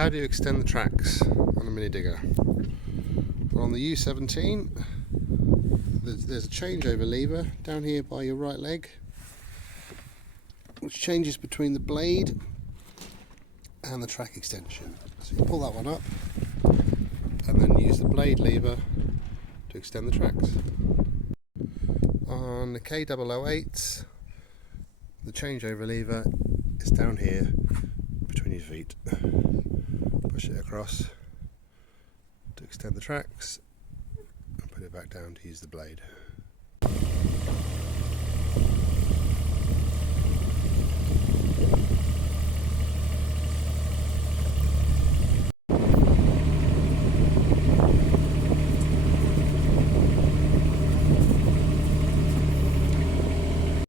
how do you extend the tracks on a mini digger? Well, on the U17, there's a changeover lever down here by your right leg, which changes between the blade and the track extension. So you pull that one up and then use the blade lever to extend the tracks. On the K008, the changeover lever is down here between your feet. Push it across to extend the tracks and put it back down to use the blade.